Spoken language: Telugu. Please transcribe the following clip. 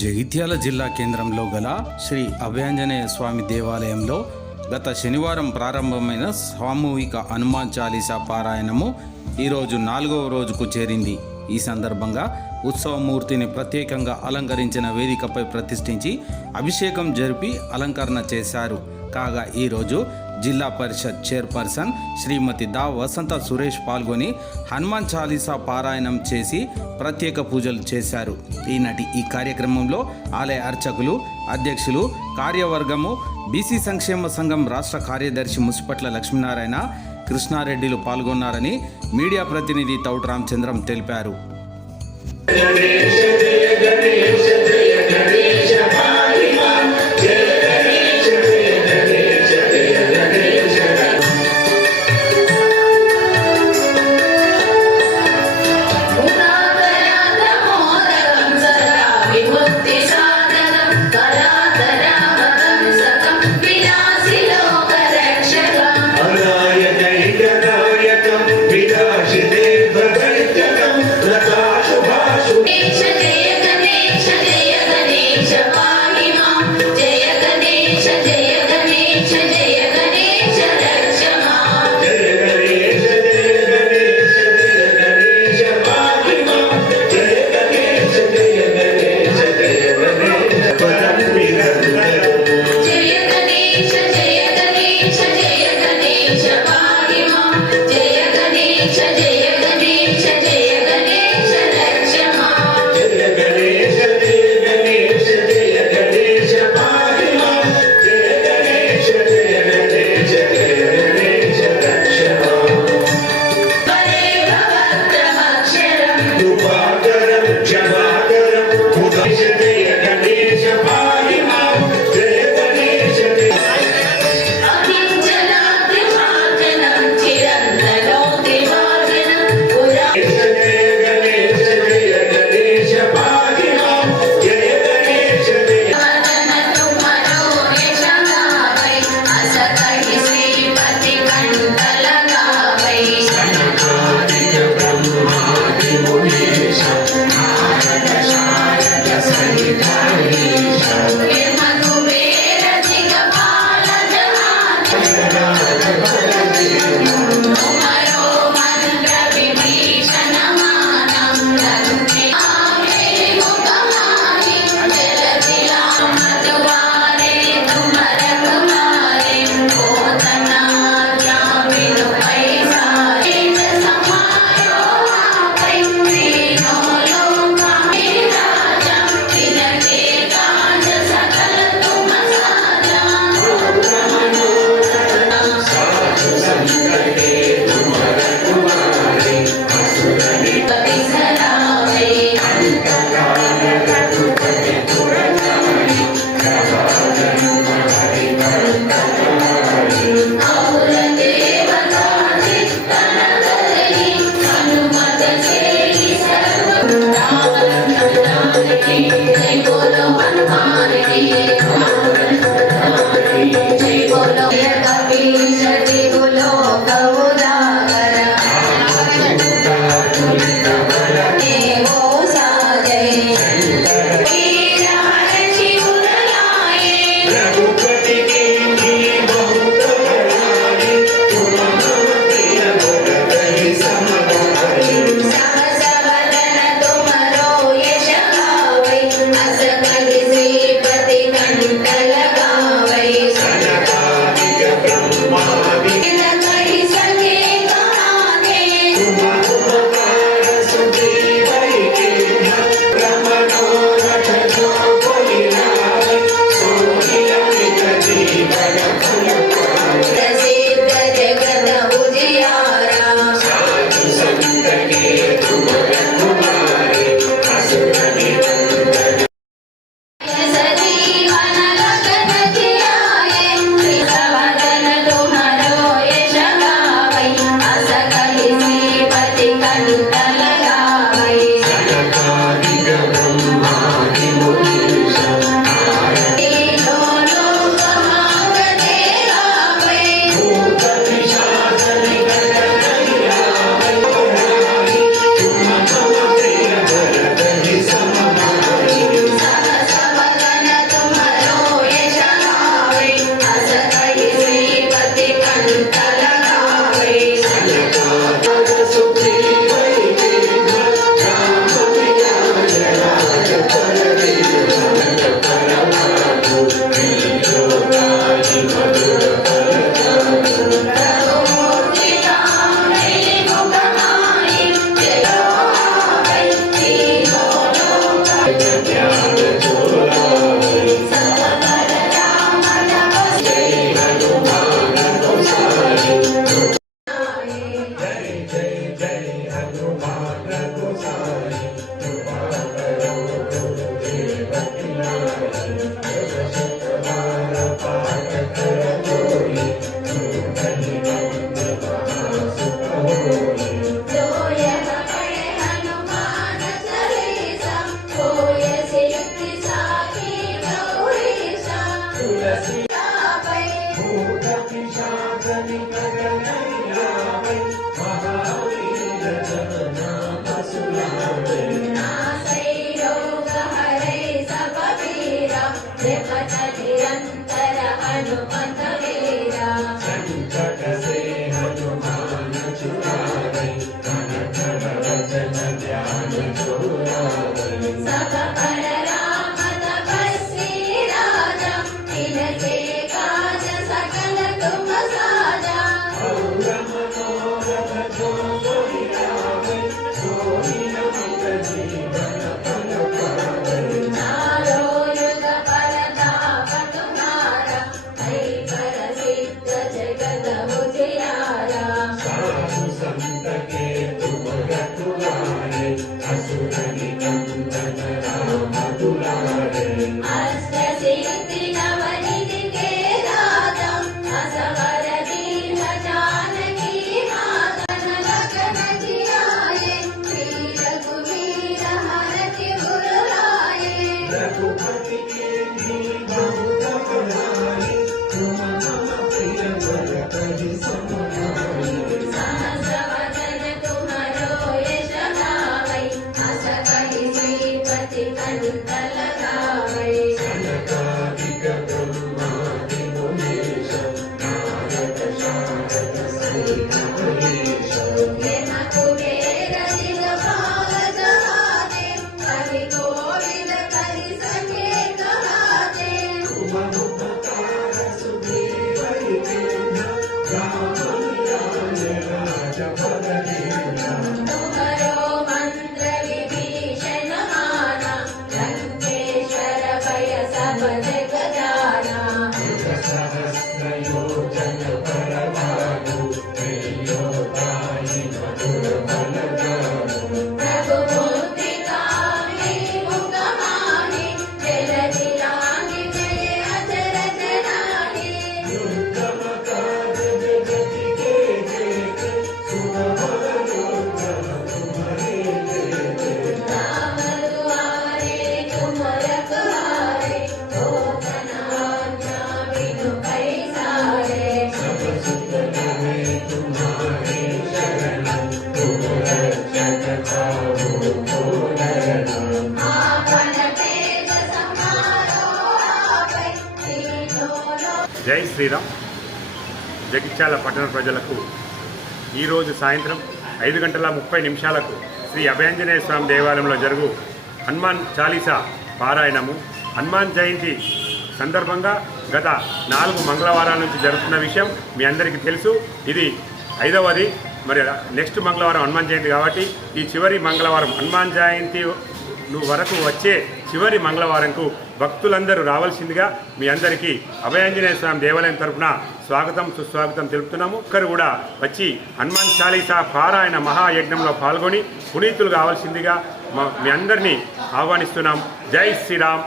జగిత్యాల జిల్లా కేంద్రంలో గల శ్రీ అభయాంజనేయ స్వామి దేవాలయంలో గత శనివారం ప్రారంభమైన సామూహిక హనుమాన్ చాలీసా పారాయణము ఈరోజు 4వ రోజుకు చేరింది. ఈ సందర్భంగా ఉత్సవమూర్తిని ప్రత్యేకంగా అలంకరించిన వేదికపై ప్రతిష్ఠించి అభిషేకం జరిపి అలంకరణ చేశారు. కాగా ఈరోజు జిల్లా పరిషత్ చైర్పర్సన్ శ్రీమతి దా వసంత సురేష్ పాల్గొని హనుమాన్ చాలీసా పారాయణం చేసి ప్రత్యేక పూజలు చేశారు. ఈనాటి ఈ కార్యక్రమంలో ఆలయ అర్చకులు, అధ్యక్షులు, కార్యవర్గము, బీసీ సంక్షేమ సంఘం రాష్ట్ర కార్యదర్శి ముసిపట్ల లక్ష్మీనారాయణ, కృష్ణారెడ్డిలు పాల్గొన్నారని మీడియా ప్రతినిధి తౌట రామచంద్రం తెలిపారు. Wow. संकट निरंतर हनुमत वीरा संकट से हनुमान छुड़ावे मन धन वचन ध्यान छुड़ावे सब पर राम तपस्वी राजा तिनके काज सकल तुम साजा और मनोरथ जो कोई लावे सोई अमित जीवन फल पावे नारो युग परताप तुम्हारा है पर सिद्ध जगत उजियारा साधु संत के तुम रखवारे असुर निकंदन राम दुलारे अस्य सिद्धि नवनिधि के दाता असवर दीन जानकी मातन लखन जियाए श्री रघुवीर हरति गुर लाए रघुपति के बहुत बड़ाई तुम मम प्रिय भरत समाई सहस वदन तुम्हारो यश गावै अस कहि श्रीपति कंठ लगावै सनकादिक ब्रह्मादि मुनीश नारद शारद सहित महेश येन कुबेर दिगपाल जहाते कवि कोविद करि सके कहाते तुम उपकार सुग्रीव केना राम मिलाय राजपद देना तुम्हारो मंत्र विभीषण माना लंकेश्वर भय सब जग जाना सहस्र योजन परमाणु त्रयोदायि मधुर बल जानु प्रभु मुद्रिका मुख माहि जलधि लांघि जय अचरज राहि दुर्गम काज जगति के जेते सुरवर दुर्गम तुम्हारे जेते राम दुआरे तुम रखवारे हो आज्ञा बिनु पैसारे सब सुख लगे तुम्हारे शरण तुम रक्षक पाओ को डरना आपन तेज समारो आपै तीनों लोक జై శ్రీరామ్. జగిత్యాల పట్టణ ప్రజలకు ఈరోజు సాయంత్రం 5:30 శ్రీ అభయాంజనేయ స్వామి దేవాలయంలో జరుగు హనుమాన్ చాలీసా పారాయణము హనుమాన్ జయంతి సందర్భంగా గత 4 మంగళవారాల నుంచి జరుగుతున్న విషయం మీ అందరికీ తెలుసు. ఇది 5వది. మరి నెక్స్ట్ మంగళవారం హనుమాన్ జయంతి కాబట్టి ఈ చివరి మంగళవారం హనుమాన్ జయంతి వరకు వచ్చే చివరి మంగళవారంకు భక్తులందరూ రావాల్సిందిగా మీ అందరికీ అభయాంజనేయ స్వామి దేవాలయం తరఫున స్వాగతం సుస్వాగతం తెలుపుతున్నాము. ఒక్కరు కూడా వచ్చి హనుమాన్ చాలీసా పారాయణ మహాయజ్ఞంలో పాల్గొని పునీతులు కావాల్సిందిగా మీ అందరినీ ఆహ్వానిస్తున్నాం. జై శ్రీరామ్.